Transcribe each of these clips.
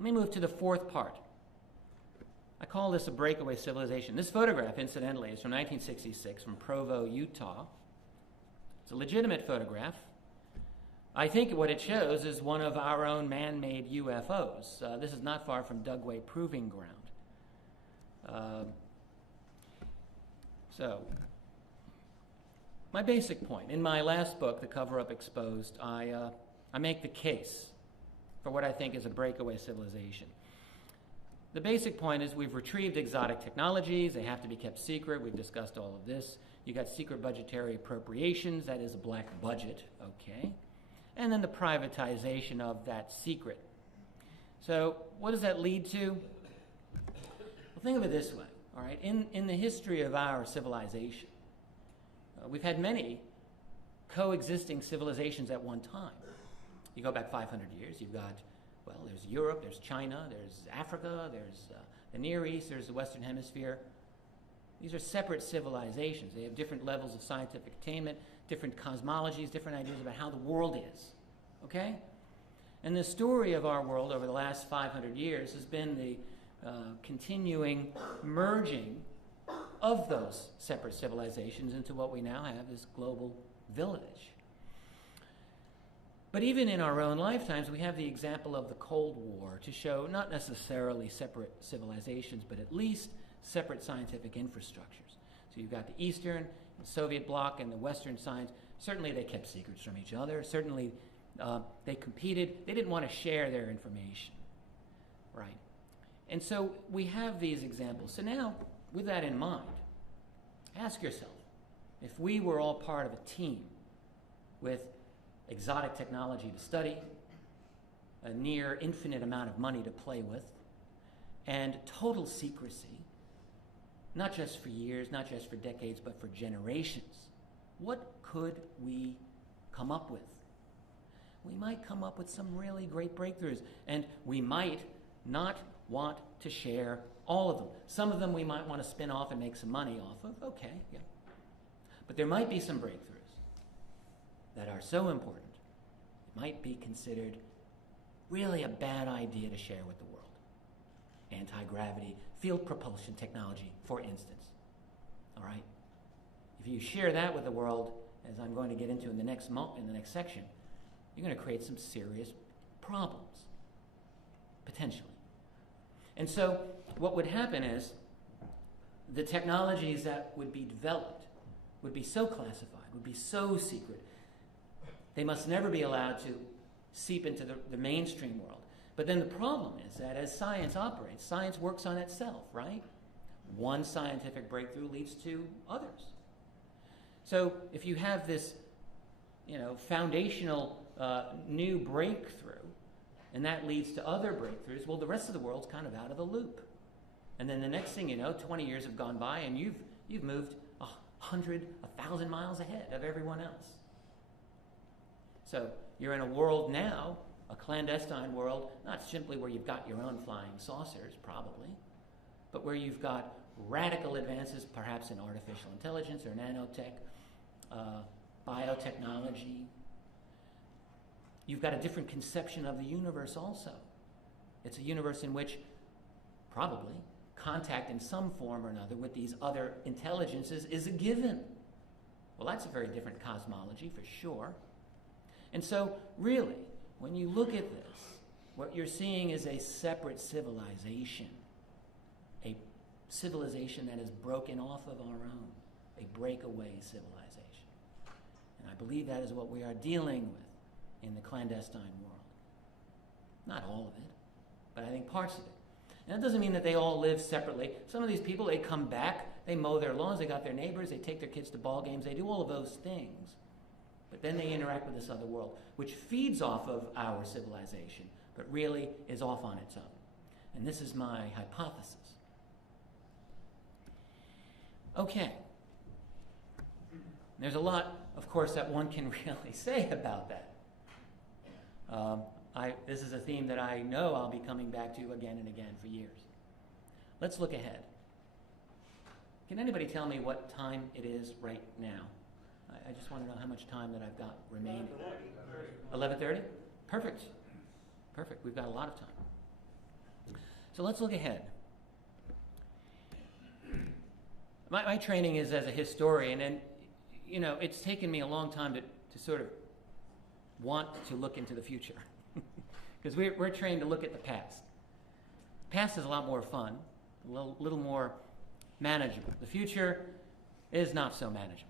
Let me move to the fourth part. I call this a breakaway civilization. This photograph, incidentally, is from 1966 from Provo, Utah. It's a legitimate photograph. I think what it shows is one of our own man-made UFOs. This is not far from Dugway Proving Ground. So, my basic point. In my last book, The Cover-Up Exposed, I make the case for what I think is a breakaway civilization. The basic point is we've retrieved exotic technologies. They have to be kept secret. We've discussed all of this. You got secret budgetary appropriations. That is a black budget, okay? And then the privatization of that secret. So what does that lead to? Well, think of it this way, all right? In the history of our civilization, we've had many coexisting civilizations at one time. You go back 500 years, you've got, well, there's Europe, there's China, there's Africa, there's the Near East, there's the Western Hemisphere. These are separate civilizations. They have different levels of scientific attainment, different cosmologies, different ideas about how the world is, okay? And the story of our world over the last 500 years has been the continuing merging of those separate civilizations into what we now have, this global village. But even in our own lifetimes, we have the example of the Cold War to show not necessarily separate civilizations, but at least separate scientific infrastructures. So you've got the Eastern, the Soviet bloc, and the Western science. Certainly they kept secrets from each other. Certainly they competed. They didn't want to share their information, right? And so we have these examples. So now, with that in mind, ask yourself, if we were all part of a team with exotic technology to study, a near infinite amount of money to play with, and total secrecy, not just for years, not just for decades, but for generations, what could we come up with? We might come up with some really great breakthroughs, and we might not want to share all of them. Some of them we might want to spin off and make some money off of. Okay, yeah. But there might be some breakthroughs that are so important, it might be considered really a bad idea to share with the world. Anti-gravity, field propulsion technology, for instance. All right? If you share that with the world, as I'm going to get into in the next section, you're going to create some serious problems, potentially. And so what would happen is the technologies that would be developed would be so classified, would be so secret, they must never be allowed to seep into the mainstream world. But then the problem is that as science operates, science works on itself, right? One scientific breakthrough leads to others. So if you have this, foundational new breakthrough, and that leads to other breakthroughs, well, the rest of the world's kind of out of the loop. And then the next thing you know, 20 years have gone by, and you've moved 100, 1,000 miles ahead of everyone else. So you're in a world now, a clandestine world, not simply where you've got your own flying saucers, probably, but where you've got radical advances, perhaps in artificial intelligence or nanotech, biotechnology. You've got a different conception of the universe also. It's a universe in which, probably, contact in some form or another with these other intelligences is a given. Well, that's a very different cosmology, for sure. And so, really, when you look at this, what you're seeing is a separate civilization, a civilization that is broken off of our own, a breakaway civilization. And I believe that is what we are dealing with in the clandestine world. Not all of it, but I think parts of it. And that doesn't mean that they all live separately. Some of these people, they come back, they mow their lawns, they got their neighbors, they take their kids to ball games, they do all of those things. But then they interact with this other world, which feeds off of our civilization, but really is off on its own. And this is my hypothesis. Okay. There's a lot, of course, that one can really say about that. This is a theme that I know I'll be coming back to again and again for years. Let's look ahead. Can anybody tell me what time it is right now? I just want to know how much time that I've got remaining. 11:30? Perfect. Perfect. We've got a lot of time. So let's look ahead. My training is as a historian, and it's taken me a long time to sort of want to look into the future. Because we're trained to look at the past. The past is a lot more fun, a little more manageable. The future is not so manageable.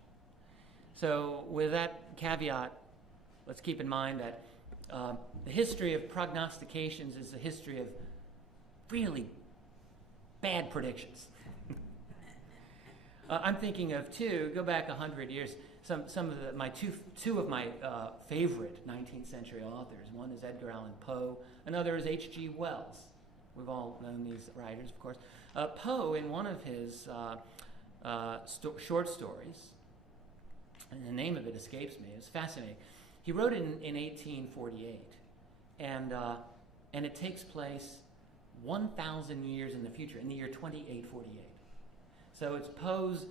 So with that caveat, let's keep in mind that the history of prognostications is the history of really bad predictions. I'm thinking of go back 100 years, some of two of my favorite 19th century authors. One is Edgar Allan Poe, another is H.G. Wells. We've all known these writers, of course. Poe, in one of his short stories, and the name of it escapes me, it's fascinating. He wrote it in 1848, and it takes place 1,000 years in the future, in the year 2848. So it's Poe's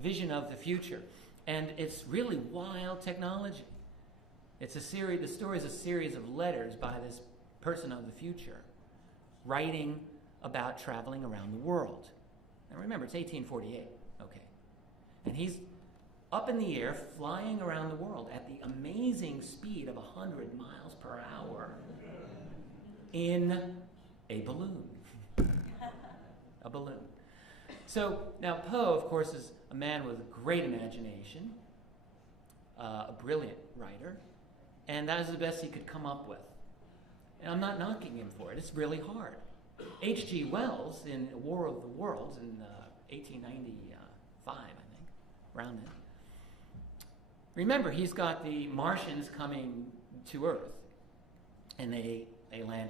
vision of the future, and it's really wild technology. It's the story is a series of letters by this person of the future, writing about traveling around the world. And remember, it's 1848, okay? And he's up in the air, flying around the world at the amazing speed of 100 miles per hour in a balloon. A balloon. So now Poe, of course, is a man with a great imagination, a brilliant writer, and that is the best he could come up with. And I'm not knocking him for it. It's really hard. H.G. Wells, in War of the Worlds in 1895, I think, around then. Remember, he's got the Martians coming to Earth, and they land.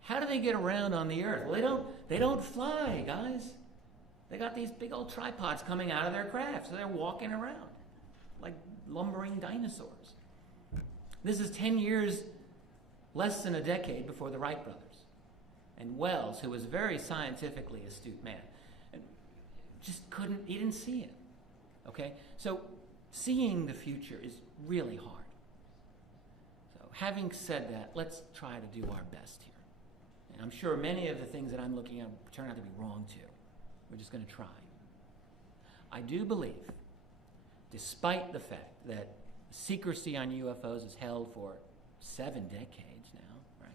How do they get around on the Earth? Well, they don't fly, guys. They got these big old tripods coming out of their craft, so they're walking around like lumbering dinosaurs. This is 10 years, less than a decade before the Wright brothers. And Wells, who was a very scientifically astute man, and he didn't see it. Okay? So seeing the future is really hard. So having said that, let's try to do our best here. And I'm sure many of the things that I'm looking at turn out to be wrong too. We're just going to try. I do believe, despite the fact that secrecy on UFOs is held for 7 decades now, right?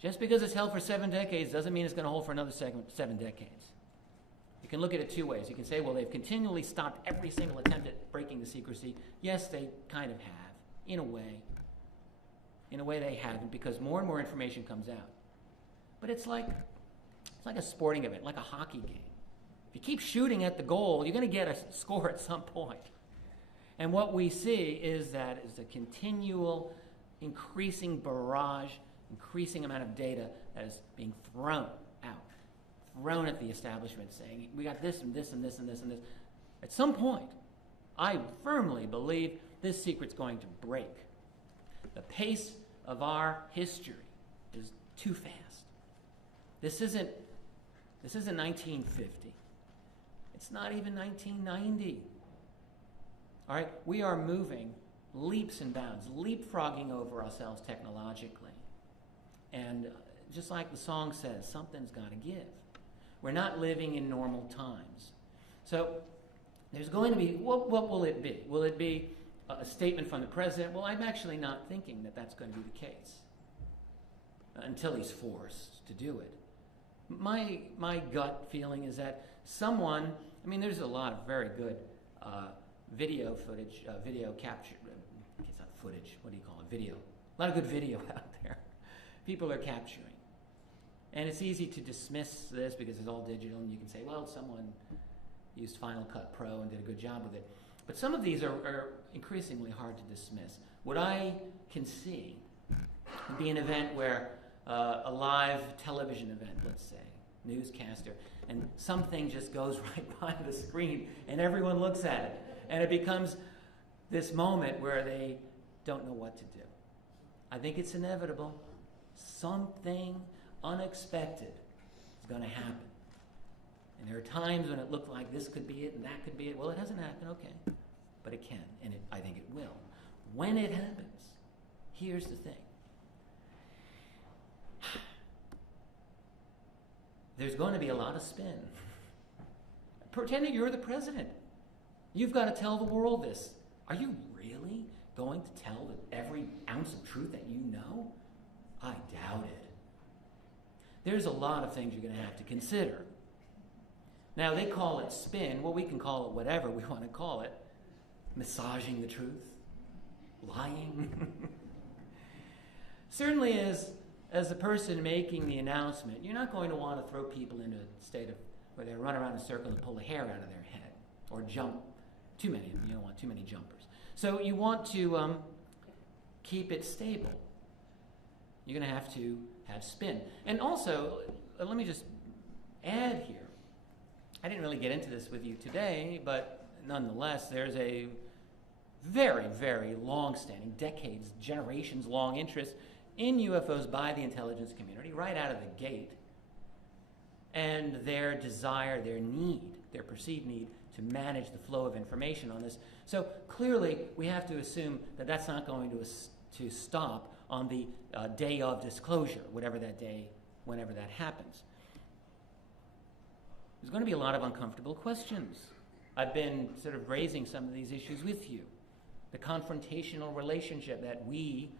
Just because it's held for 7 decades doesn't mean it's going to hold for another 7 decades. You can look at it two ways. You can say, well, they've continually stopped every single attempt at breaking the secrecy. Yes, they kind of have, in a way. In a way they haven't, because more and more information comes out. But it's like a sporting event, like a hockey game. If you keep shooting at the goal, you're going to get a score at some point. And what we see is that is a continual, increasing barrage, increasing amount of data that is being thrown out, thrown at the establishment, saying, we got this and this and this and this and this. At some point, I firmly believe this secret's going to break. The pace of our history is too fast. This isn't 1950. It's not even 1990. All right, we are moving leaps and bounds, leapfrogging over ourselves technologically. And just like the song says, something's got to give. We're not living in normal times. So there's going to be, what will it be? Will it be a statement from the president? Well, I'm actually not thinking that that's going to be the case until he's forced to do it. My gut feeling is that someone, there's a lot of very good video footage, video capture, it's not footage, what do you call it, video. A lot of good video out there. People are capturing. And it's easy to dismiss this because it's all digital and you can say, well, someone used Final Cut Pro and did a good job with it. But some of these are increasingly hard to dismiss. What I can see would be an event where a live television event, let's say, newscaster, and something just goes right by the screen and everyone looks at it. And it becomes this moment where they don't know what to do. I think it's inevitable. Something unexpected is going to happen. And there are times when it looked like this could be it and that could be it. Well, it hasn't happened, okay. But it can, and I think it will. When it happens, here's the thing. there's going to be a lot of spin. Pretending you're the president. You've got to tell the world this. Are you really going to tell every ounce of truth that you know? I doubt it. There's a lot of things you're going to have to consider. Now, they call it spin. Well, we can call it whatever we want to call it. Massaging the truth. Lying. Certainly, as the person making the announcement, you're not going to want to throw people into a state of where they run around in a circle and pull the hair out of their head or jump. Too many of them. You don't want too many jumpers. So you want to keep it stable. You're going to have spin. And also, let me just add here. I didn't really get into this with you today, but nonetheless, there's a very, very long-standing, decades, generations-long interest in UFOs by the intelligence community right out of the gate, and their desire, their need, their perceived need to manage the flow of information on this. So clearly, we have to assume that that's not going to stop on the day of disclosure, whatever that day, whenever that happens. There's going to be a lot of uncomfortable questions. I've been sort of raising some of these issues with you. The confrontational relationship that we,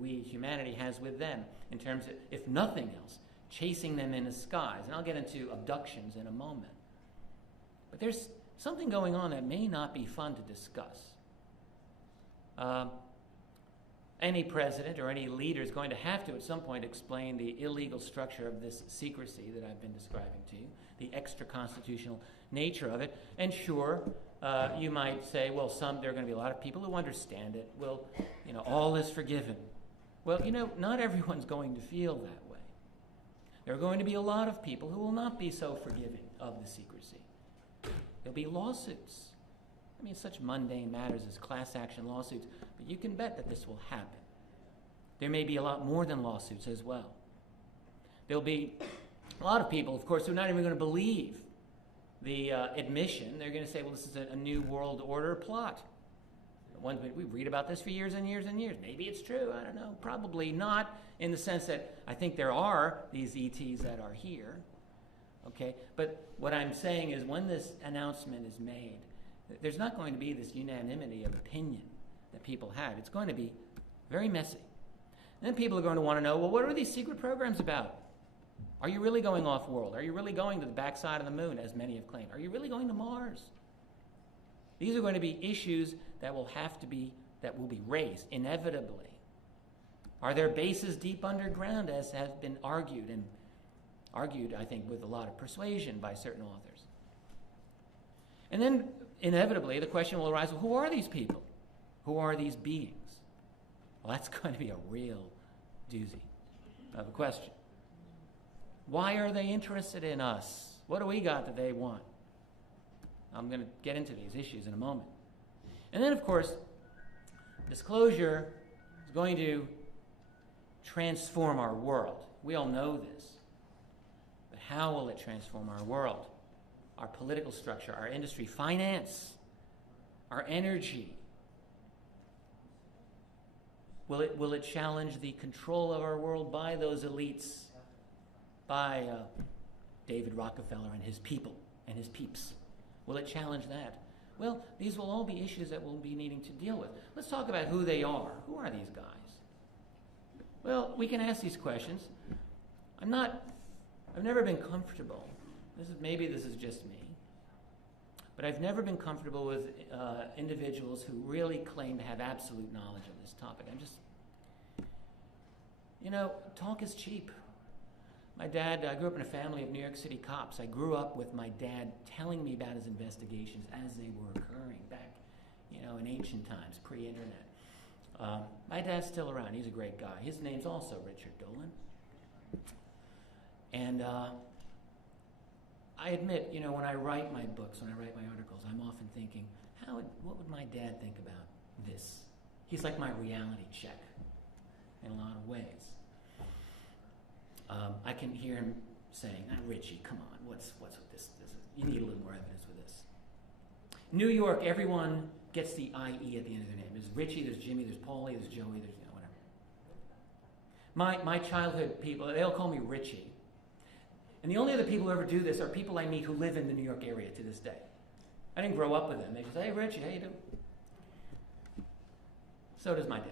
humanity, has with them, in terms of, if nothing else, chasing them in the skies. And I'll get into abductions in a moment. But there's something going on that may not be fun to discuss. Any president or any leader is going to have to, at some point, explain the illegal structure of this secrecy that I've been describing to you, the extra-constitutional nature of it. And sure, you might say, well, there are going to be a lot of people who understand it. Well, all is forgiven. Well, not everyone's going to feel that way. There are going to be a lot of people who will not be so forgiving of the secrecy. There'll be lawsuits. Such mundane matters as class action lawsuits, but you can bet that this will happen. There may be a lot more than lawsuits as well. There'll be a lot of people, of course, who are not even going to believe the admission. They're going to say, well, this is a new world order plot. We read about this for years and years and years. Maybe it's true. I don't know. Probably not, in the sense that I think there are these ETs that are here. Okay? But what I'm saying is when this announcement is made, there's not going to be this unanimity of opinion that people have. It's going to be very messy. And then people are going to want to know, well, what are these secret programs about? Are you really going off-world? Are you really going to the backside of the moon, as many have claimed? Are you really going to Mars? These are going to be issues that will be raised, inevitably. Are there bases deep underground, as has been argued, I think, with a lot of persuasion by certain authors? And then, inevitably, the question will arise, well, who are these people? Who are these beings? Well, that's going to be a real doozy of a question. Why are they interested in us? What do we got that they want? I'm going to get into these issues in a moment. And then, of course, disclosure is going to transform our world. We all know this. But how will it transform our world? Our political structure, our industry, finance, our energy. Will it challenge the control of our world by those elites, by David Rockefeller and his people and his peeps? Will it challenge that? Well, these will all be issues that we'll be needing to deal with. Let's talk about who they are. Who are these guys? Well, we can ask these questions. I've never been comfortable. Maybe this is just me. But I've never been comfortable with individuals who really claim to have absolute knowledge of this topic. Talk is cheap. My dad, I grew up in a family of New York City cops. I grew up with my dad telling me about his investigations as they were occurring back, in ancient times, pre-internet. My dad's still around. He's a great guy. His name's also Richard Dolan. And I admit, when I write my books, when I write my articles, I'm often thinking, what would my dad think about this? He's like my reality check in a lot of ways. I can hear him saying, Richie, come on, what's with this? You need a little more evidence with this. New York, everyone gets the IE at the end of their name. There's Richie, there's Jimmy, there's Paulie, there's Joey, there's whatever. My childhood people, they all call me Richie. And the only other people who ever do this are people I meet who live in the New York area to this day. I didn't grow up with them. They just say, hey, Richie, how you doing? So does my dad.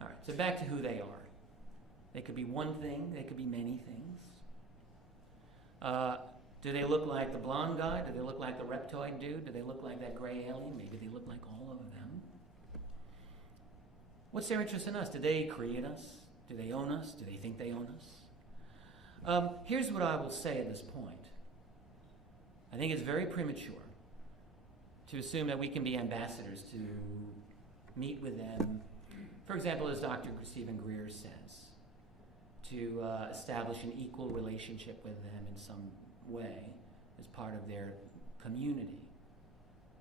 All right, so back to who they are. They could be one thing. They could be many things. Do they look like the blonde guy? Do they look like the reptoid dude? Do they look like that gray alien? Maybe they look like all of them. What's their interest in us? Did they create us? Do they own us? Do they think they own us? Here's what I will say at this point. I think it's very premature to assume that we can be ambassadors to meet with them, for example, as Dr. Stephen Greer says, to establish an equal relationship with them in some way as part of their community.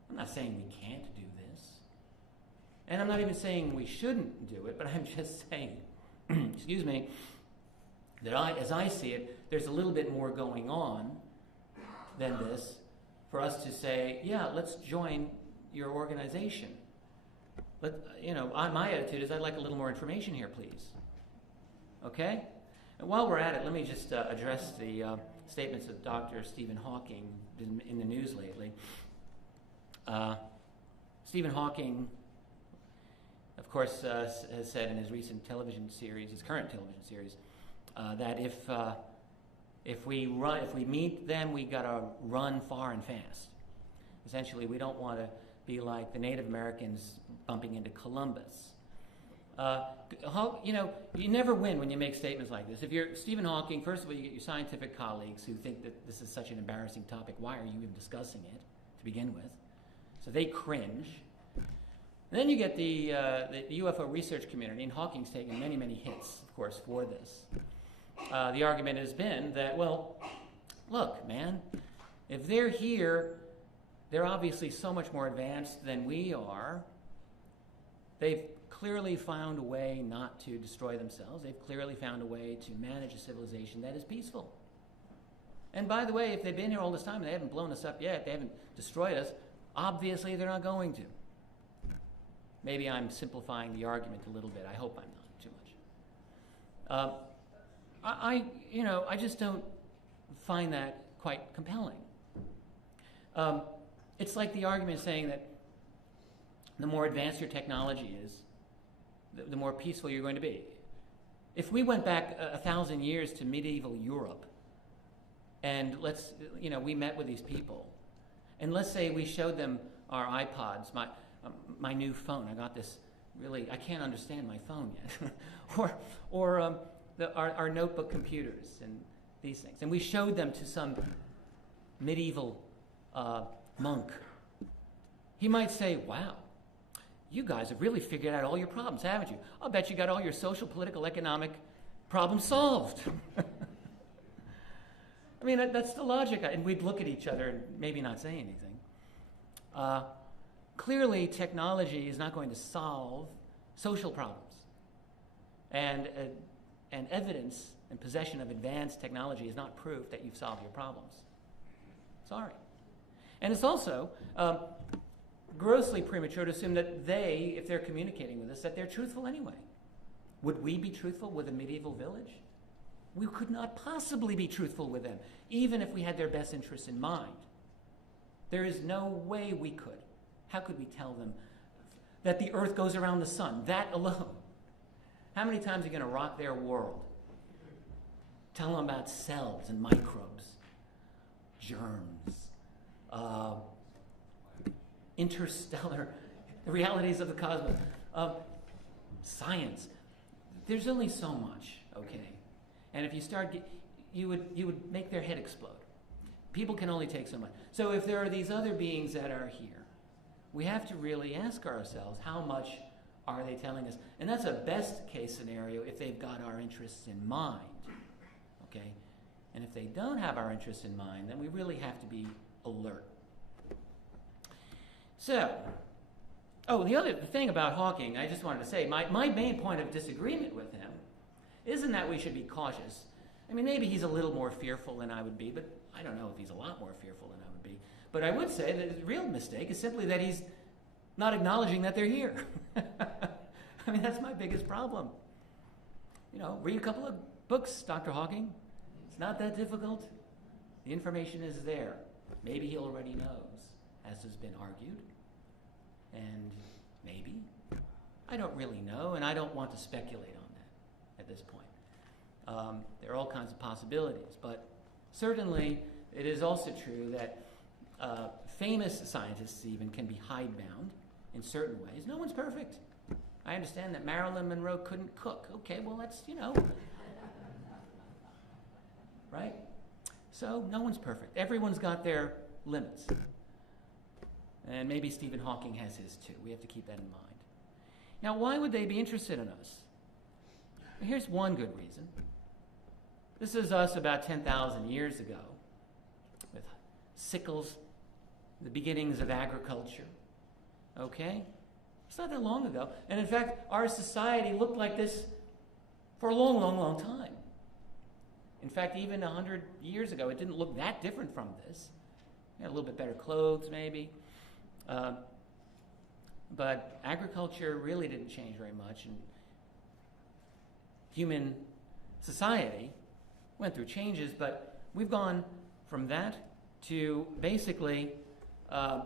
I'm not saying we can't do this. And I'm not even saying we shouldn't do it, but I'm just saying, excuse me, that as I see it, there's a little bit more going on than this for us to say, yeah, let's join your organization. My attitude is I'd like a little more information here, please. Okay? And while we're at it, let me just address the statements of Dr. Stephen Hawking in the news lately. Stephen Hawking, of course, has said in his recent television series, his current television series, that if we meet them, we gotta run far and fast. Essentially, we don't want to be like the Native Americans bumping into Columbus. You never win when you make statements like this. If you're Stephen Hawking, first of all, you get your scientific colleagues who think that this is such an embarrassing topic. Why are you even discussing it to begin with? So they cringe. And then you get the UFO research community, and Hawking's taken many, many hits, of course, for this. The argument has been that, well, look, man, if they're here, they're obviously so much more advanced than we are. They've clearly found a way not to destroy themselves. They've clearly found a way to manage a civilization that is peaceful. And by the way, if they've been here all this time and they haven't blown us up yet, they haven't destroyed us, obviously they're not going to. Maybe I'm simplifying the argument a little bit. I hope I'm not too much. I just don't find that quite compelling. It's like the argument saying that the more advanced your technology is, the more peaceful you're going to be. If we went back 1,000 years to medieval Europe, and we met with these people, and let's say we showed them our iPods, my new phone. I got this really, I can't understand my phone yet, or our notebook computers and these things, and we showed them to some medieval monk. He might say, wow, you guys have really figured out all your problems, haven't you? I'll bet you got all your social, political, economic problems solved. I mean, that's the logic. And we'd look at each other and maybe not say anything. Clearly, technology is not going to solve social problems. And evidence and possession of advanced technology is not proof that you've solved your problems. Sorry. And it's also grossly premature to assume that they, if they're communicating with us, that they're truthful anyway. Would we be truthful with a medieval village? We could not possibly be truthful with them, even if we had their best interests in mind. There is no way we could. How could we tell them that the earth goes around the sun? That alone. How many times are you going to rock their world? Tell them about cells and microbes, germs, interstellar, the realities of the cosmos, science. There's only so much, okay? And if you start, you would make their head explode. People can only take so much. So if there are these other beings that are here, we have to really ask ourselves, how much are they telling us? And that's a best case scenario if they've got our interests in mind, okay? And if they don't have our interests in mind, then we really have to be alert. So, the thing about Hawking, I just wanted to say, my main point of disagreement with him isn't that we should be cautious. I mean, maybe he's a little more fearful than I would be, but I don't know if he's a lot more fearful than I would be. But I would say that the real mistake is simply that he's not acknowledging that they're here. I mean, that's my biggest problem. Read a couple of books, Dr. Hawking. It's not that difficult. The information is there. Maybe he already knows, as has been argued. And maybe. I don't really know, and I don't want to speculate on that at this point. There are all kinds of possibilities, but certainly it is also true that famous scientists even can be hidebound in certain ways. No one's perfect. I understand that Marilyn Monroe couldn't cook. Okay, well, that's, right? So no one's perfect. Everyone's got their limits. And maybe Stephen Hawking has his too. We have to keep that in mind. Now, why would they be interested in us? Here's one good reason. This is us about 10,000 years ago, with sickles, the beginnings of agriculture. Okay? It's not that long ago. And in fact, our society looked like this for a long, long, long time. In fact, even 100 years ago, it didn't look that different from this. We had a little bit better clothes, maybe. But agriculture really didn't change very much. And human society went through changes, but we've gone from that to basically, to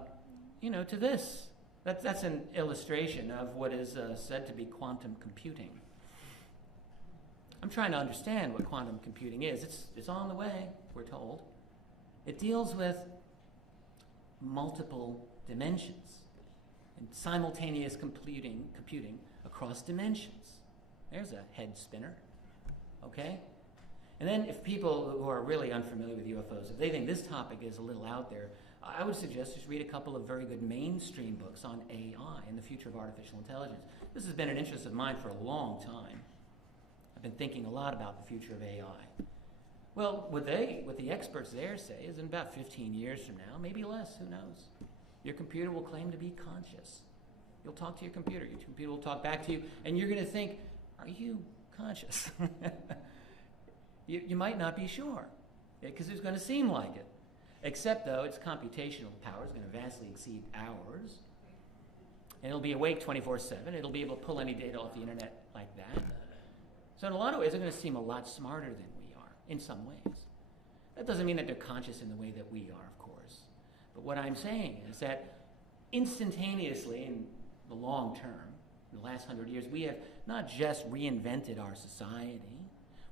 this. That's an illustration of what is said to be quantum computing. I'm trying to understand what quantum computing is. It's on the way, we're told. It deals with multiple dimensions and simultaneous computing across dimensions. There's a head spinner, okay? And then if people who are really unfamiliar with UFOs, if they think this topic is a little out there, I would suggest just read a couple of very good mainstream books on AI and the future of artificial intelligence. This has been an interest of mine for a long time. I've been thinking a lot about the future of AI. Well, what the experts there say is in about 15 years from now, maybe less, who knows, your computer will claim to be conscious. You'll talk to your computer will talk back to you, and you're going to think, are you conscious? You might not be sure, because it's going to seem like it. Except, though, its computational power is going to vastly exceed ours. And it'll be awake 24/7. It'll be able to pull any data off the internet like that. So in a lot of ways, they're going to seem a lot smarter than we are, in some ways. That doesn't mean that they're conscious in the way that we are, of course. But what I'm saying is that instantaneously, in the long term, in the last 100 years, we have not just reinvented our society.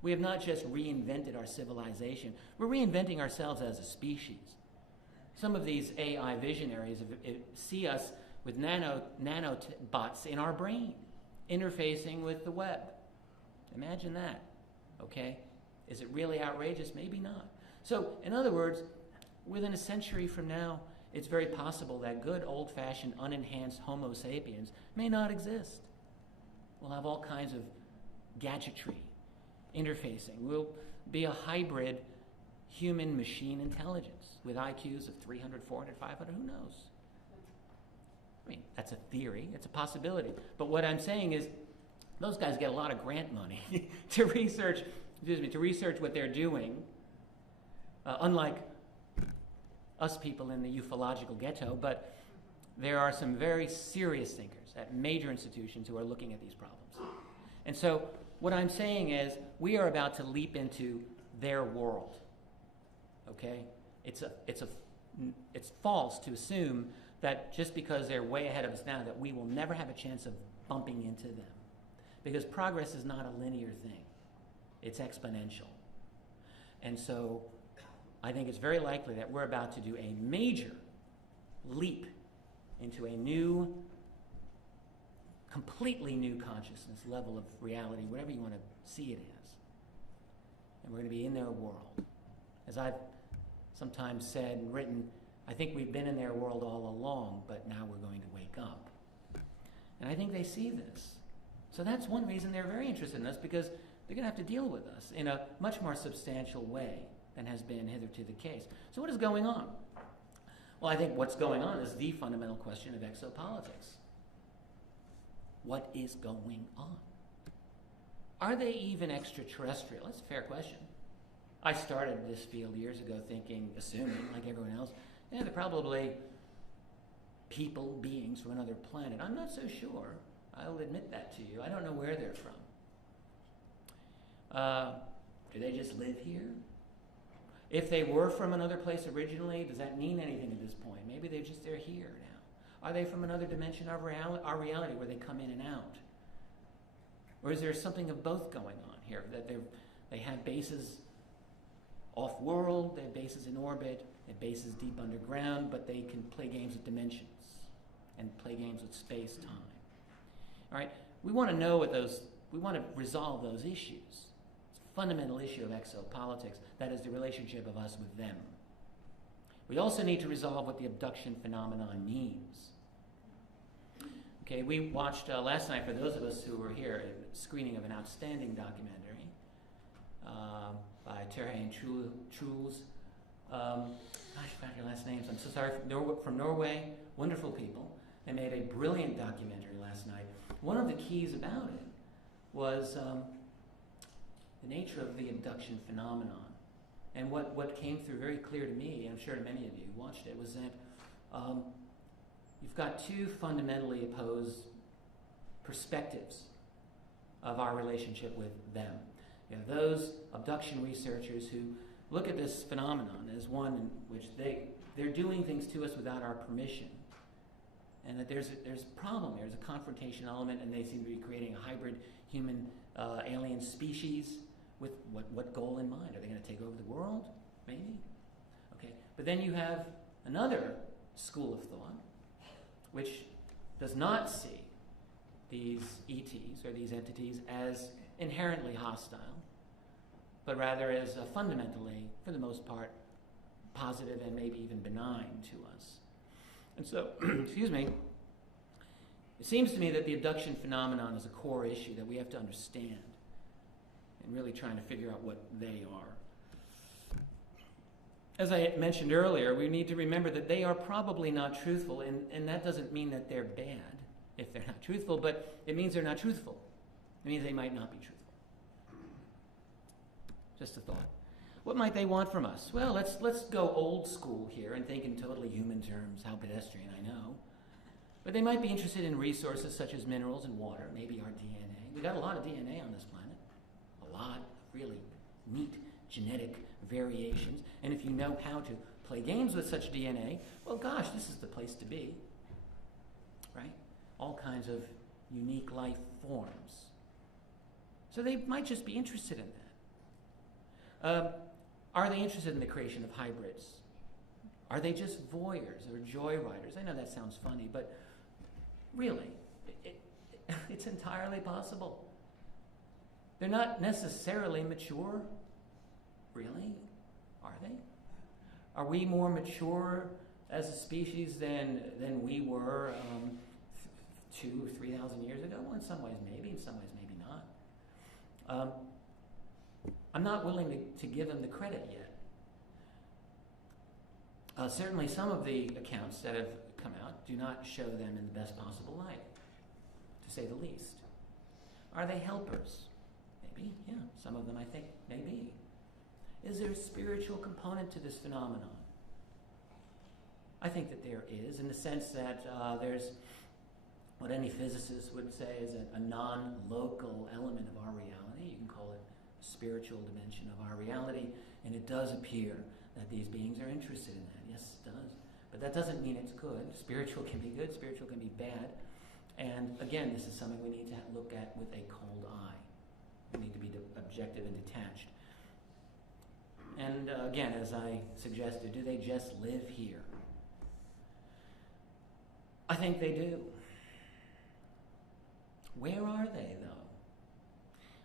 We have not just reinvented our civilization. We're reinventing ourselves as a species. Some of these AI visionaries see us with nanobots in our brain, interfacing with the web. Imagine that, okay? Is it really outrageous? Maybe not. So, in other words, within a century from now, it's very possible that good old-fashioned, unenhanced Homo sapiens may not exist. We'll have all kinds of gadgetry, interfacing. We'll be a hybrid human-machine intelligence with IQs of 300, 400, 500, who knows? I mean, that's a theory, it's a possibility. But what I'm saying is, those guys get a lot of grant money to research what they're doing, unlike us people in the ufological ghetto, but there are some very serious thinkers at major institutions who are looking at these problems. And so what I'm saying is we are about to leap into their world, okay? It's false to assume that just because they're way ahead of us now that we will never have a chance of bumping into them. Because progress is not a linear thing. It's exponential. And so I think it's very likely that we're about to do a major leap into a new, completely new consciousness, level of reality, whatever you want to see it as. And we're going to be in their world. As I've sometimes said and written, I think we've been in their world all along, but now we're going to wake up. And I think they see this. So that's one reason they're very interested in us, because they're going to have to deal with us in a much more substantial way than has been hitherto the case. So what is going on? Well, I think what's going on is the fundamental question of exopolitics. What is going on? Are they even extraterrestrial? That's a fair question. I started this field years ago assuming, like everyone else, they're probably people, beings from another planet. I'm not so sure. I'll admit that to you. I don't know where they're from. Do they just live here? If they were from another place originally, does that mean anything at this point? Maybe they're here now. Are they from another dimension of our reality where they come in and out? Or is there something of both going on here? That they have bases off-world, they have bases in orbit, they have bases deep underground, but they can play games with dimensions and play games with space-time. All right? We want to know we want to resolve those issues. It's a fundamental issue of exopolitics. That is the relationship of us with them. We also need to resolve what the abduction phenomenon means. Okay, we watched last night, for those of us who were here, a screening of an outstanding documentary by Terje and Truls. I forgot your last names. I'm so sorry. From Norway, wonderful people. They made a brilliant documentary last night. One of the keys about it was the nature of the abduction phenomenon. And what came through very clear to me, and I'm sure to many of you who watched it, was that you've got two fundamentally opposed perspectives of our relationship with them. You have those abduction researchers who look at this phenomenon as one in which they're doing things to us without our permission, and that there's a problem, there's a confrontation element, and they seem to be creating a hybrid human alien species with what goal in mind? Are they going to take over the world? Maybe. Okay. But then you have another school of thought which does not see these ETs or these entities as inherently hostile, but rather as fundamentally, for the most part, positive and maybe even benign to us. And so, excuse me, it seems to me that the abduction phenomenon is a core issue that we have to understand and really trying to figure out what they are. As I mentioned earlier, we need to remember that they are probably not truthful, and that doesn't mean that they're bad if they're not truthful, but it means they're not truthful. It means they might not be truthful. Just a thought. What might they want from us? Well, let's go old school here and think in totally human terms. How pedestrian, I know. But they might be interested in resources such as minerals and water, maybe our DNA. We got a lot of DNA on this planet. A lot of really neat genetic variations. And if you know how to play games with such DNA, well, gosh, this is the place to be. Right? All kinds of unique life forms. So they might just be interested in that. Are they interested in the creation of hybrids? Are they just voyeurs or joyriders? I know that sounds funny, but really, it's entirely possible. They're not necessarily mature. Really? Are they? Are we more mature as a species than we were 2,000 or 3,000 years ago? Well, in some ways maybe, in some ways maybe not. I'm not willing to give them the credit yet. Certainly some of the accounts that have come out do not show them in the best possible light, to say the least. Are they helpers? Maybe, yeah. Some of them I think maybe. Is there a spiritual component to this phenomenon? I think that there is, in the sense that there's what any physicist would say is a non-local element of our reality. You can call it a spiritual dimension of our reality, and it does appear that these beings are interested in that. Yes, it does. But that doesn't mean it's good. Spiritual can be good, spiritual can be bad. And again, this is something we need to look at with a cold eye. We need to be objective and detached. And again, as I suggested, do they just live here? I think they do. Where are they, though?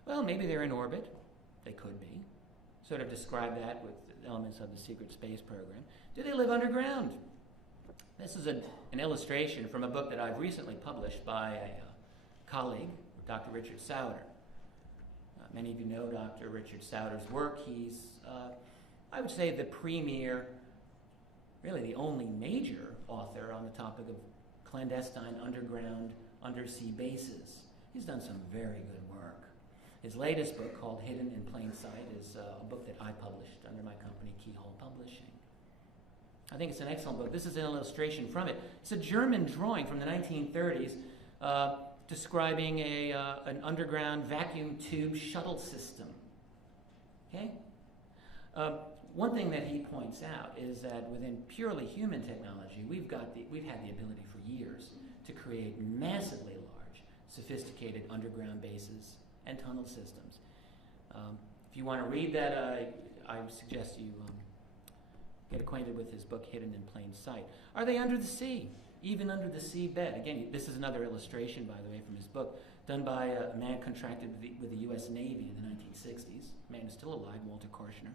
Well, maybe they're in orbit. They could be. Sort of describe that with elements of the secret space program. Do they live underground? This is an illustration from a book that I've recently published by a colleague, Dr. Richard Sauter. Many of you know Dr. Richard Sauter's work. He's, I would say, the premier, really the only major author on the topic of clandestine underground undersea bases. He's done some very good work. His latest book, called Hidden in Plain Sight, is a book that I published under my company, Keyhole Publishing. I think it's an excellent book. This is an illustration from it. It's a German drawing from the 1930s describing an underground vacuum tube shuttle system. Okay? one thing that he points out is that within purely human technology, we've had the ability for years to create massively large, sophisticated underground bases and tunnel systems. If you want to read that, I would suggest you get acquainted with his book, Hidden in Plain Sight. Are they under the sea? Even under the seabed? Again, this is another illustration, by the way, from his book, done by a man contracted with the U.S. Navy in the 1960s. A man who's still alive, Walter Korshner.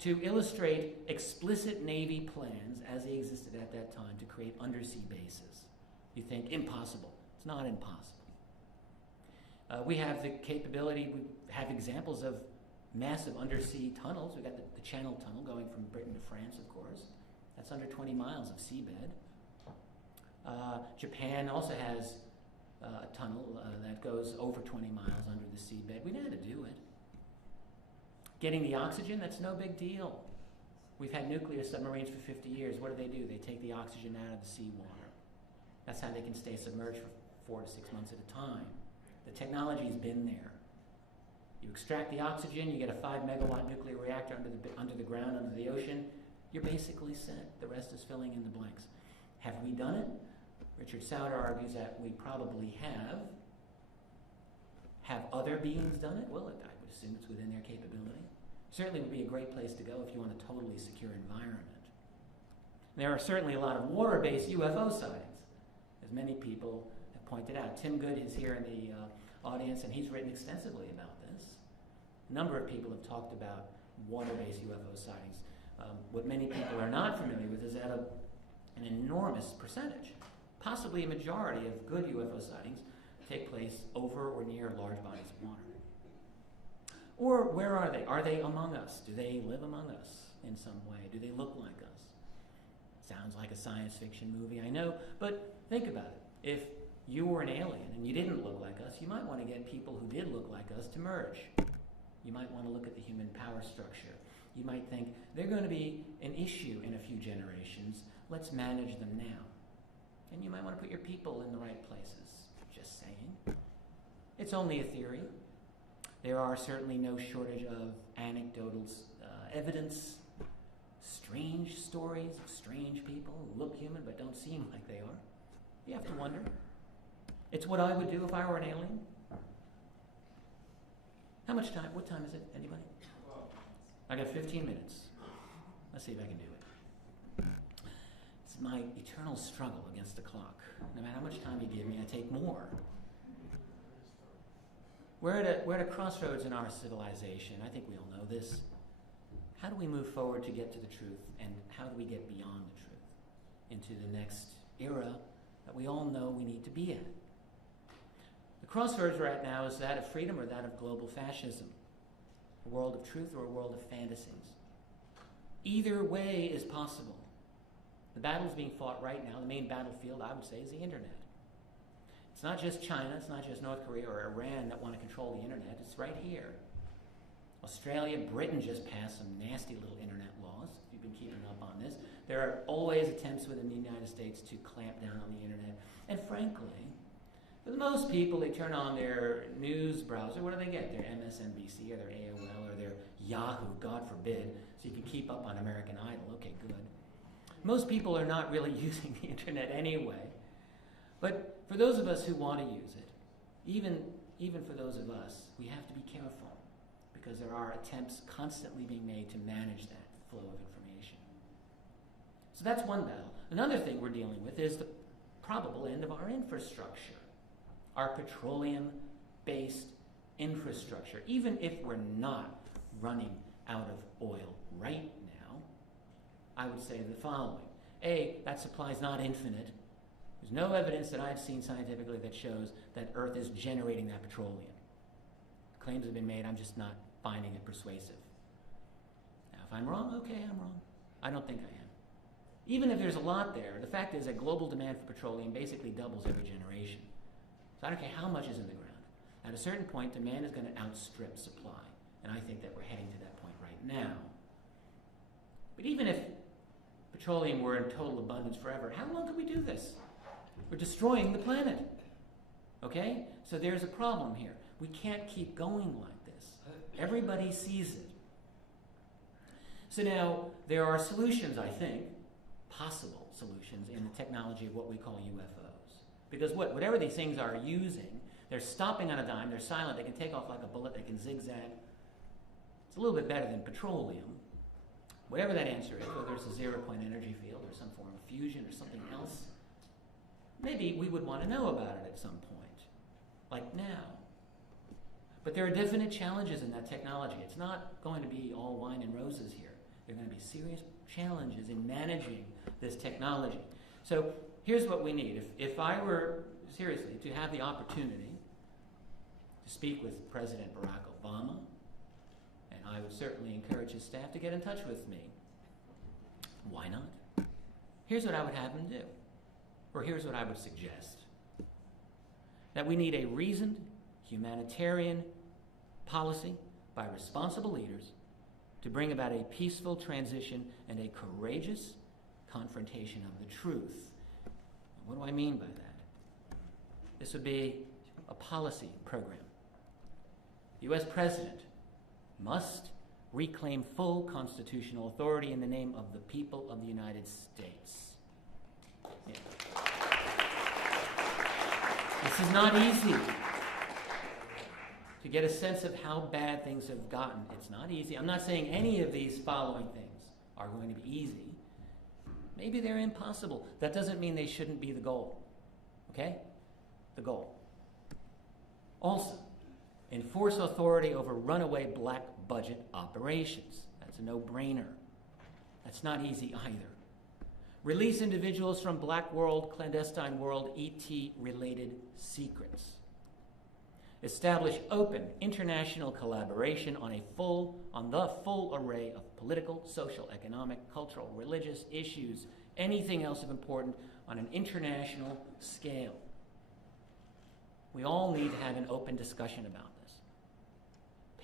To illustrate explicit Navy plans as they existed at that time to create undersea bases. You think impossible. It's not impossible. We have the capability, we have examples of massive undersea tunnels. We've got the Channel Tunnel going from Britain to France, of course. That's under 20 miles of seabed. Japan also has a tunnel that goes over 20 miles under the seabed. We know how to do it. Getting the oxygen, that's no big deal. We've had nuclear submarines for 50 years. What do? They take the oxygen out of the seawater. That's how they can stay submerged for 4 to 6 months at a time. The technology's been there. You extract the oxygen, you get a 5 megawatt nuclear reactor under the ground, under the ocean. You're basically set. The rest is filling in the blanks. Have we done it? Richard Sauter argues that we probably have. Have other beings done it? Well, I would assume it's within their capability. Certainly would be a great place to go if you want a totally secure environment. There are certainly a lot of water-based UFO sightings, as many people have pointed out. Tim Good is here in the audience, and he's written extensively about this. A number of people have talked about water-based UFO sightings. What many people are not familiar with is that an enormous percentage, possibly a majority of good UFO sightings, take place over or near large bodies of water. Or where are they? Are they among us? Do they live among us in some way? Do they look like us? Sounds like a science fiction movie, I know, but think about it. If you were an alien and you didn't look like us, you might want to get people who did look like us to merge. You might want to look at the human power structure. You might think, they're going to be an issue in a few generations. Let's manage them now. And you might want to put your people in the right places. Just saying. It's only a theory. There are certainly no shortage of anecdotal evidence, strange stories of strange people who look human but don't seem like they are. You have to wonder. It's what I would do if I were an alien. How much time? What time is it? Anybody? I got 15 minutes. Let's see if I can do it. It's my eternal struggle against the clock. No matter how much time you give me, I take more. We're at a crossroads in our civilization. I think we all know this. How do we move forward to get to the truth, and how do we get beyond the truth into the next era that we all know we need to be at? The crossroads we're at now is that of freedom or that of global fascism, a world of truth or a world of fantasies. Either way is possible. The battle's being fought right now. The main battlefield, I would say, is the internet. It's not just China, it's not just North Korea or Iran that want to control the internet. It's right here. Australia, Britain just passed some nasty little internet laws, if you've been keeping up on this. There are always attempts within the United States to clamp down on the internet. And frankly, for most people, they turn on their news browser. What do they get? Their MSNBC or their AOL or their Yahoo, God forbid, so you can keep up on American Idol. Okay, good. Most people are not really using the internet anyway. But for those of us who want to use it, even for those of us, we have to be careful because there are attempts constantly being made to manage that flow of information. So that's one battle. Another thing we're dealing with is the probable end of our infrastructure, our petroleum-based infrastructure. Even if we're not running out of oil right now, I would say the following. A, that supply is not infinite. There's no evidence that I've seen scientifically that shows that Earth is generating that petroleum. Claims have been made, I'm just not finding it persuasive. Now, if I'm wrong, okay, I'm wrong. I don't think I am. Even if there's a lot there, the fact is that global demand for petroleum basically doubles every generation. So I don't care how much is in the ground. At a certain point, demand is going to outstrip supply. And I think that we're heading to that point right now. But even if petroleum were in total abundance forever, how long could we do this? We're destroying the planet. Okay? So there's a problem here. We can't keep going like this. Everybody sees it. So now, there are solutions, I think, possible solutions in the technology of what we call UFOs. Because whatever these things are using, they're stopping on a dime, they're silent, they can take off like a bullet, they can zigzag. It's a little bit better than petroleum. Whatever that answer is, whether it's a zero-point energy field or some form of fusion or something else, maybe we would want to know about it at some point, like now. But there are definite challenges in that technology. It's not going to be all wine and roses here. There are going to be serious challenges in managing this technology. So here's what we need. If I were, seriously, to have the opportunity to speak with President Barack Obama, and I would certainly encourage his staff to get in touch with me, why not? Here's what I would have him do, or here's what I would suggest. That we need a reasoned, humanitarian policy by responsible leaders to bring about a peaceful transition and a courageous confrontation of the truth. What do I mean by that? This would be a policy program. The U.S. President must reclaim full constitutional authority in the name of the people of the United States. Yeah. This is not easy. To get a sense of how bad things have gotten, it's not easy. I'm not saying any of these following things are going to be easy. Maybe they're impossible. That doesn't mean they shouldn't be the goal. Okay? The goal. Also, enforce authority over runaway black budget operations. That's a no-brainer. That's not easy either. Release individuals from black world, clandestine world, ET-related secrets. Establish open international collaboration on the full array of political, social, economic, cultural, religious issues, anything else of importance on an international scale. We all need to have an open discussion about this.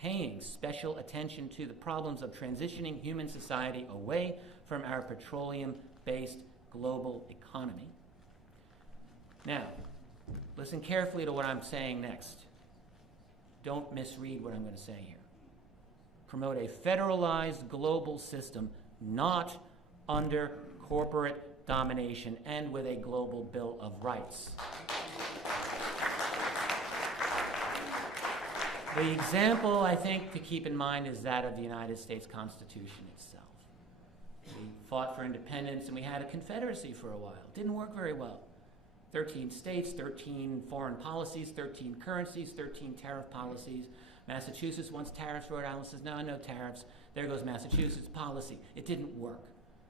Paying special attention to the problems of transitioning human society away from our petroleum-based global economy. Now, listen carefully to what I'm saying next. Don't misread what I'm going to say here. Promote a federalized global system not under corporate domination and with a global Bill of Rights. The example, I think, to keep in mind is that of the United States Constitution itself. We fought for independence and we had a confederacy for a while. It didn't work very well. 13 states, 13 foreign policies, 13 currencies, 13 tariff policies. Massachusetts wants tariffs. Rhode Island says, no tariffs. There goes Massachusetts policy. It didn't work.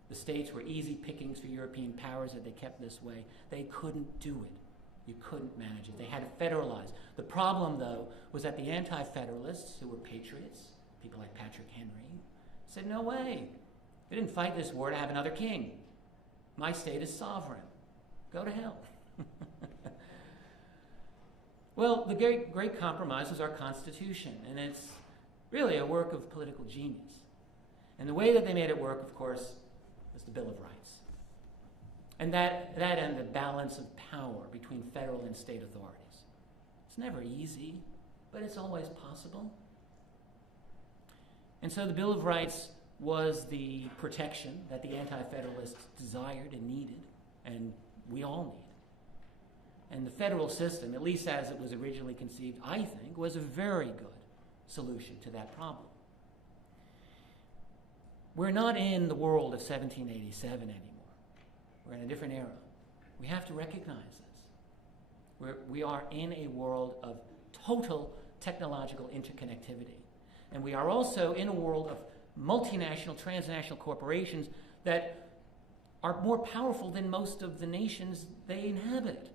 The states were easy pickings for European powers that they kept this way. They couldn't do it. You couldn't manage it. They had to federalize. The problem, though, was that the anti-federalists, who were patriots, people like Patrick Henry, said, no way. We didn't fight this war to have another king. My state is sovereign. Go to hell. Well, the great compromise was our Constitution, and it's really a work of political genius. And the way that they made it work, of course, was the Bill of Rights. And that and the balance of power between federal and state authorities. It's never easy, but it's always possible. And so the Bill of Rights was the protection that the anti-federalists desired and needed, and we all need. And the federal system, at least as it was originally conceived, I think, was a very good solution to that problem. We're not in the world of 1787 anymore. We're in a different era. We have to recognize this. We are in a world of total technological interconnectivity. And we are also in a world of multinational, transnational corporations that are more powerful than most of the nations they inhabit.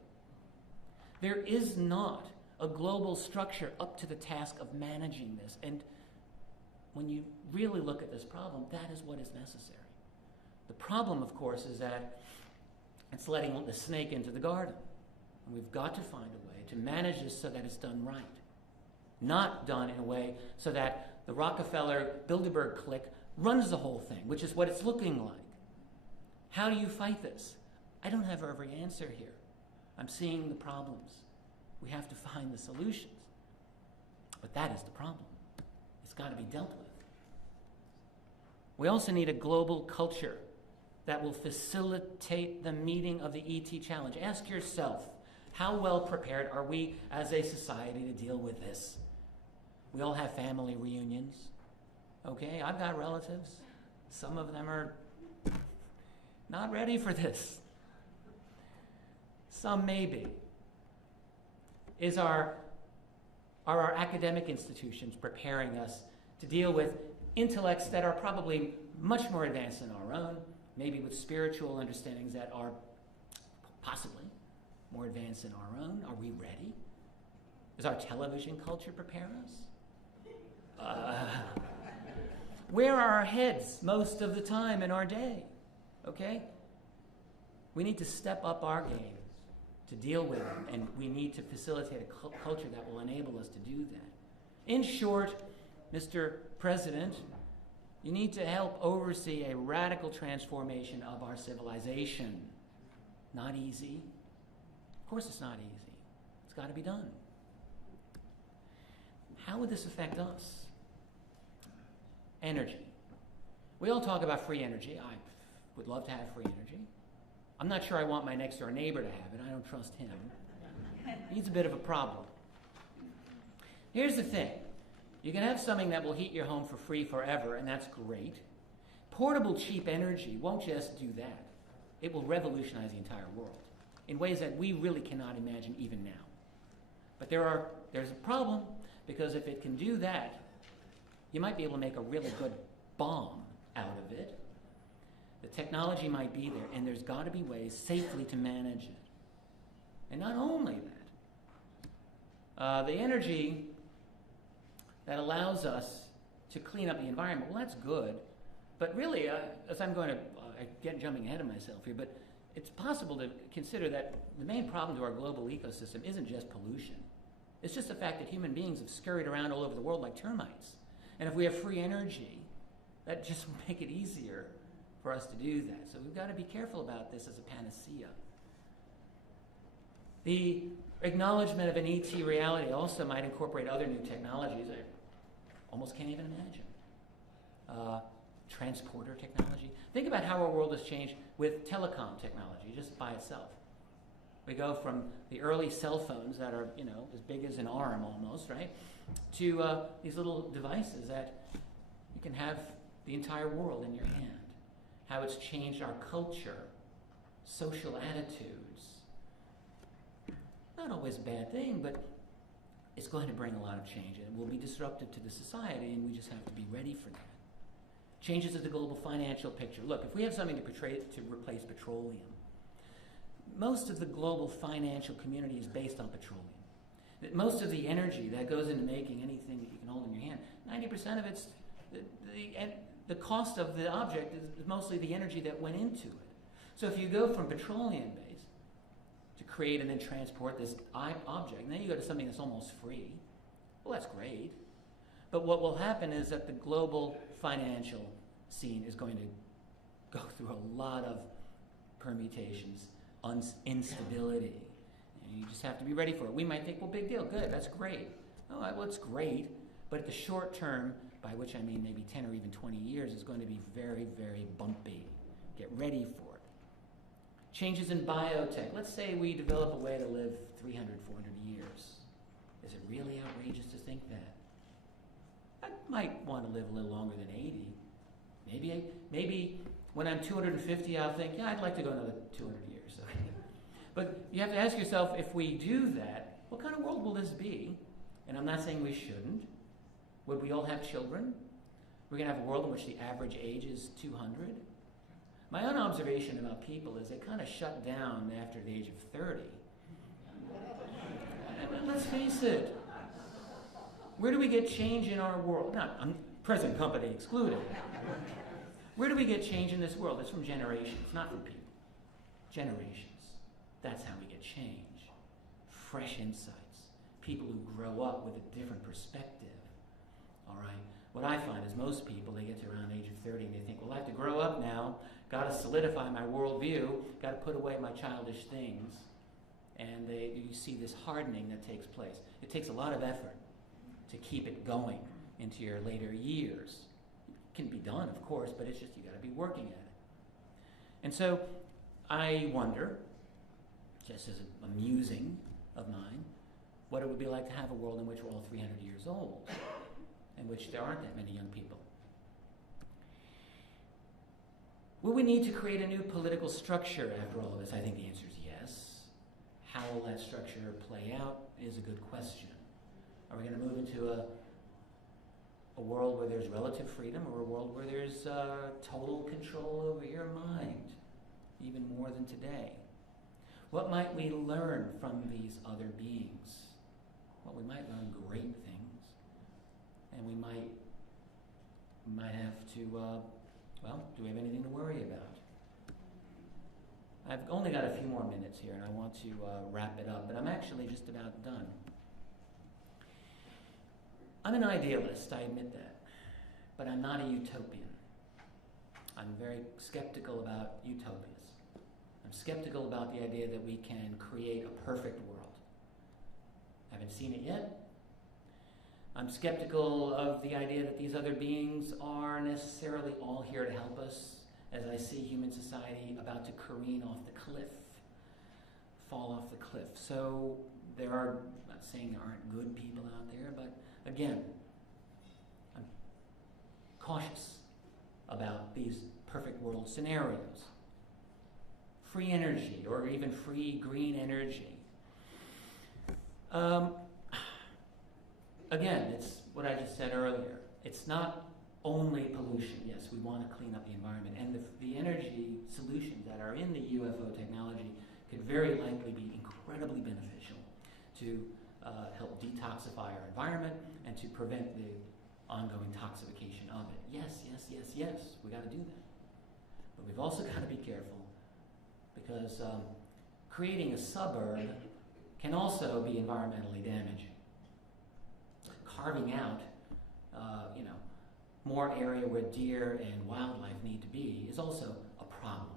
There is not a global structure up to the task of managing this. And when you really look at this problem, that is what is necessary. The problem, of course, is that it's letting the snake into the garden. And we've got to find a way to manage this so that it's done right. Not done in a way so that the Rockefeller-Bilderberg clique runs the whole thing, which is what it's looking like. How do you fight this? I don't have every answer here. I'm seeing the problems. We have to find the solutions. But that is the problem. It's got to be dealt with. We also need a global culture that will facilitate the meeting of the ET challenge. Ask yourself, how well prepared are we as a society to deal with this? We all have family reunions. Okay, I've got relatives. Some of them are not ready for this. Some may be. Are our academic institutions preparing us to deal with intellects that are probably much more advanced than our own, maybe with spiritual understandings that are possibly more advanced than our own? Are we ready? Does our television culture prepare us? Where are our heads most of the time in our day? Okay? We need to step up our game to deal with them, and we need to facilitate a culture that will enable us to do that. In short, Mr. President, you need to help oversee a radical transformation of our civilization. Not easy. Of course it's not easy. It's got to be done. How would this affect us? Energy. We all talk about free energy. I would love to have free energy. I'm not sure I want my next door neighbor to have it. I don't trust him. He's a bit of a problem. Here's the thing. You can have something that will heat your home for free forever, and that's great. Portable, cheap energy won't just do that. It will revolutionize the entire world in ways that we really cannot imagine even now. But there's a problem, because if it can do that, you might be able to make a really good bomb out of it. The technology might be there, and there's got to be ways safely to manage it. And not only that, the energy that allows us to clean up the environment, well, that's good. But really, as I'm going to, jumping ahead of myself here, but it's possible to consider that the main problem to our global ecosystem isn't just pollution. It's just the fact that human beings have scurried around all over the world like termites. And if we have free energy, that just will make it easier for us to do that. So we've got to be careful about this as a panacea. The acknowledgement of an ET reality also might incorporate other new technologies I almost can't even imagine. Transporter technology. Think about how our world has changed with telecom technology just by itself. We go from the early cell phones that are, as big as an arm almost, right, to these little devices that you can have the entire world in your hand. How it's changed our culture, social attitudes. Not always a bad thing, but it's going to bring a lot of change. It will be disruptive to the society, and we just have to be ready for that. Changes of the global financial picture. Look, if we have something to replace petroleum, most of the global financial community is based on petroleum. Most of the energy that goes into making anything that you can hold in your hand, 90% of it's the cost of the object is mostly the energy that went into it. So if you go from petroleum-based to create and then transport this object, and then you go to something that's almost free, well, that's great. But what will happen is that the global financial scene is going to go through a lot of permutations, instability. And you just have to be ready for it. We might think, well, big deal, good, that's great. Oh, well, it's great, but at the short term, by which I mean maybe 10 or even 20 years, is going to be very, very bumpy. Get ready for it. Changes in biotech. Let's say we develop a way to live 300, 400 years. Is it really outrageous to think that? I might want to live a little longer than 80. Maybe when I'm 250, I'll think, yeah, I'd like to go another 200 years. But you have to ask yourself, if we do that, what kind of world will this be? And I'm not saying we shouldn't. Would we all have children? We're going to have a world in which the average age is 200? My own observation about people is they kind of shut down after the age of 30. Let's face it. Where do we get change in our world? Not present company excluded. Where do we get change in this world? It's from generations, not from people. Generations. That's how we get change. Fresh insights. People who grow up with a different perspective. All right? What I find is most people, they get to around the age of 30 and they think, well, I have to grow up now, got to solidify my worldview, got to put away my childish things. And you see this hardening that takes place. It takes a lot of effort to keep it going into your later years. can be done, of course, but it's just you got to be working at it. And so I wonder, just as a musing of mine, what it would be like to have a world in which we're all 300 years old, in which there aren't that many young people. Will we need to create a new political structure after all of this? I think the answer is yes. How will that structure play out is a good question. Are we going to move into a world where there's relative freedom, or a world where there's total control over your mind, even more than today? What might we learn from these other beings? Well, we might learn great things, and we might have to, do we have anything to worry about? I've only got a few more minutes here, and I want to wrap it up, but I'm actually just about done. I'm an idealist, I admit that, but I'm not a utopian. I'm very skeptical about utopias. I'm skeptical about the idea that we can create a perfect world. I haven't seen it yet. I'm skeptical of the idea that these other beings are necessarily all here to help us, as I see human society about to careen off the cliff, fall off the cliff. So I'm not saying there aren't good people out there, but again, I'm cautious about these perfect world scenarios. Free energy, or even free green energy. Again, it's what I just said earlier. It's not only pollution. Yes, we want to clean up the environment. And the energy solutions that are in the UFO technology could very likely be incredibly beneficial to help detoxify our environment and to prevent the ongoing toxification of it. Yes, we got to do that. But we've also got to be careful, because creating a suburb can also be environmentally damaging. Carving out, more area where deer and wildlife need to be is also a problem.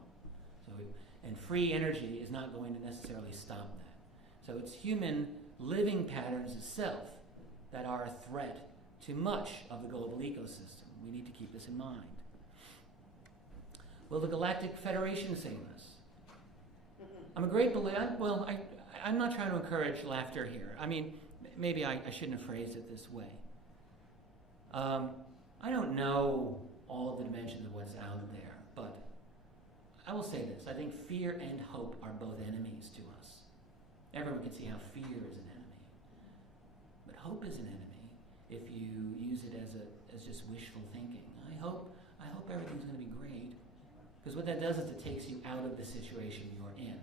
And free energy is not going to necessarily stop that. So it's human living patterns itself that are a threat to much of the global ecosystem. We need to keep this in mind. Will the Galactic Federation save us? I'm a great believer. Well, I'm not trying to encourage laughter here. I mean, maybe I shouldn't have phrased it this way. I don't know all of the dimensions of what's out there, but I will say this. I think fear and hope are both enemies to us. Everyone can see how fear is an enemy. But hope is an enemy if you use it as just wishful thinking. I hope everything's going to be great, because what that does is it takes you out of the situation you're in.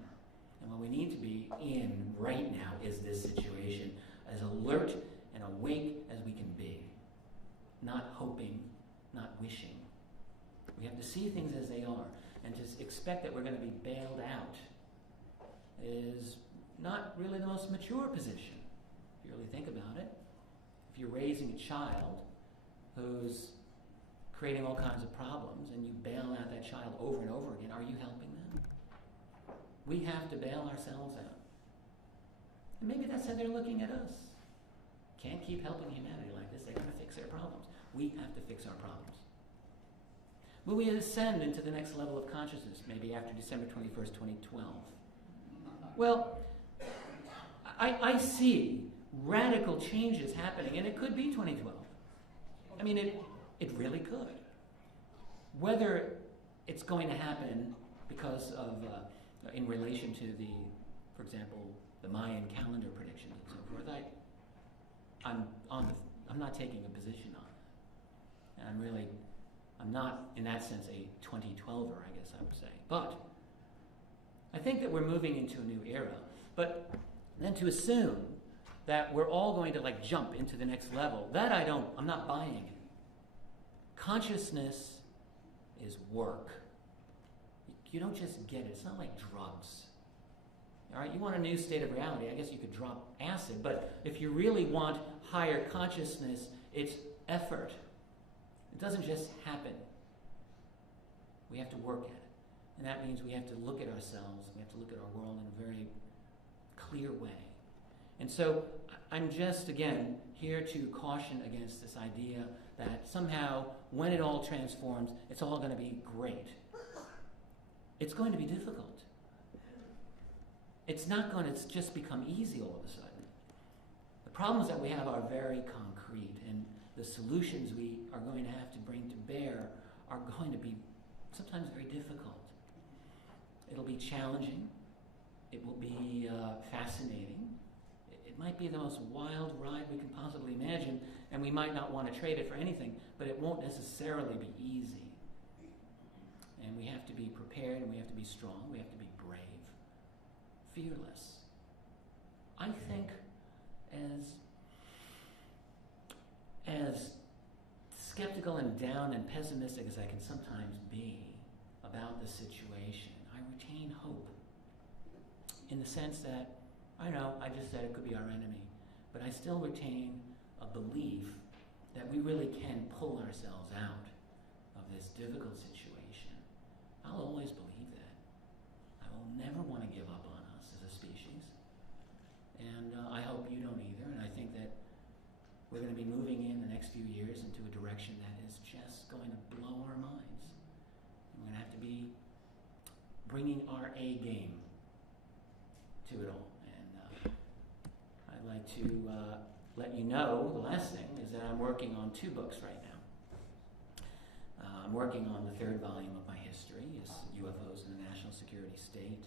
And what we need to be in right now is this situation, as alert and awake as we can be. Not hoping, not wishing. We have to see things as they are, and to expect that we're going to be bailed out is not really the most mature position, if you really think about it. If you're raising a child who's creating all kinds of problems and you bail out that child over and over again, are you helping them? We have to bail ourselves out. And maybe that's how they're looking at us. Can't keep helping humanity like this. They got to fix their problems. We have to fix our problems. Will we ascend into the next level of consciousness, maybe after December 21st, 2012? Well, I see radical changes happening, and it could be 2012. I mean, it really could. Whether it's going to happen because of, in relation to for example, the Mayan calendar predictions and so forth, I'm not taking a position on it. And I'm not, in that sense, a 2012er, I guess I would say. But I think that we're moving into a new era. But then to assume that we're all going to jump into the next level, that I'm not buying it. Consciousness is work. You don't just get it. It's not like drugs. All right, you want a new state of reality, I guess you could drop acid, but if you really want higher consciousness, it's effort. It doesn't just happen. We have to work at it. And that means we have to look at ourselves, we have to look at our world in a very clear way. And so I'm just, again, here to caution against this idea that somehow, when it all transforms, it's all going to be great. It's going to be difficult. It's not going to just become easy all of a sudden. The problems that we have are very concrete, and the solutions we are going to have to bring to bear are going to be sometimes very difficult. It'll be challenging. It will be fascinating. It might be the most wild ride we can possibly imagine, and we might not want to trade it for anything, but it won't necessarily be easy. And we have to be prepared, and we have to be strong, we have to be brave, fearless. I think as skeptical and down and pessimistic as I can sometimes be about the situation, I retain hope in the sense that, I know, I just said it could be our enemy, but I still retain a belief that we really can pull ourselves out of this difficult situation. I'll always believe that. I will never want to give up on us as a species. And I hope you don't either. And I think that we're going to be moving in the next few years into a direction that is just going to blow our minds. And we're going to have to be bringing our A game to it all. And I'd like to let you know, the last thing, is that I'm working on 2 books right now. I'm working on the 3rd volume of my history, is UFOs in the National Security State.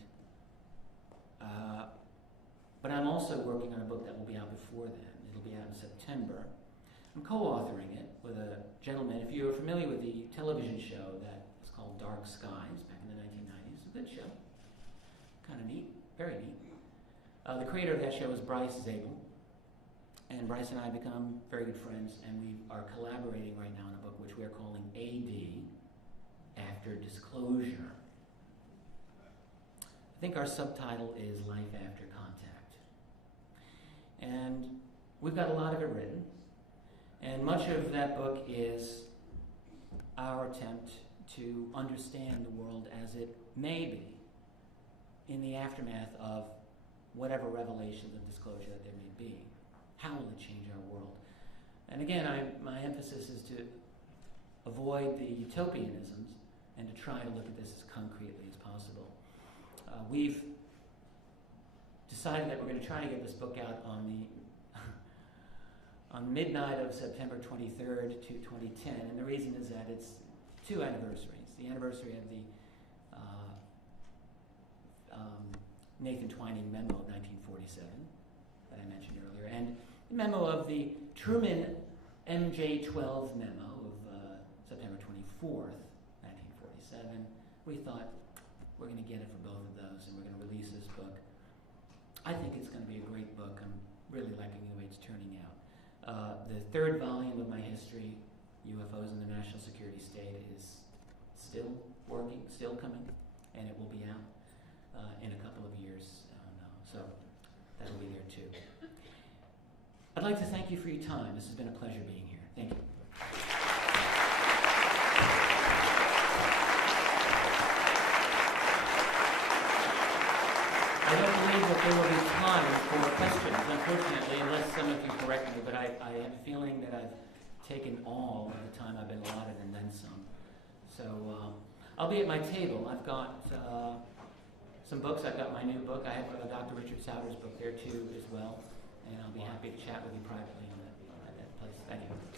But I'm also working on a book that will be out before then. It'll be out in September. I'm co-authoring it with a gentleman. If you're familiar with the television show that was called Dark Skies back in the 1990s, it's a good show. Kind of neat, very neat. The creator of that show is Bryce Zabel. And Bryce and I have become very good friends, and we are collaborating right now on a book which we are calling AD, After Disclosure. I think our subtitle is Life After Contact. And we've got a lot of it written, and much of that book is our attempt to understand the world as it may be in the aftermath of whatever revelations of disclosure that there may be. How will it change our world? And again, my emphasis is to avoid the utopianisms and to try to look at this as concretely as possible. We've decided that we're going to try to get this book out on midnight of September 23rd to 2010, and the reason is that it's 2 anniversaries. The anniversary of the Nathan Twining memo of 1947 that I mentioned earlier, and the memo of the Truman MJ-12 memo of September 24th, 1947. We thought we're going to get it for both of those, and we're going to release this book. I think it's going to be a great book. I'm really liking the way it's turning out. The 3rd volume of my history, UFOs in the National Security State, is still working, still coming, and it will be out in a couple of years. So that'll be there too. I'd like to thank you for your time. This has been a pleasure being here. Thank you. I don't believe that there will be time for questions, unfortunately, unless some of you correct me, but I have a feeling that I've taken all of the time I've been allotted and then some. So I'll be at my table. I've got some books. I've got my new book. I have Dr. Richard Sauter's book there too as well, and I'll be happy to chat with you privately at that place. Thank you.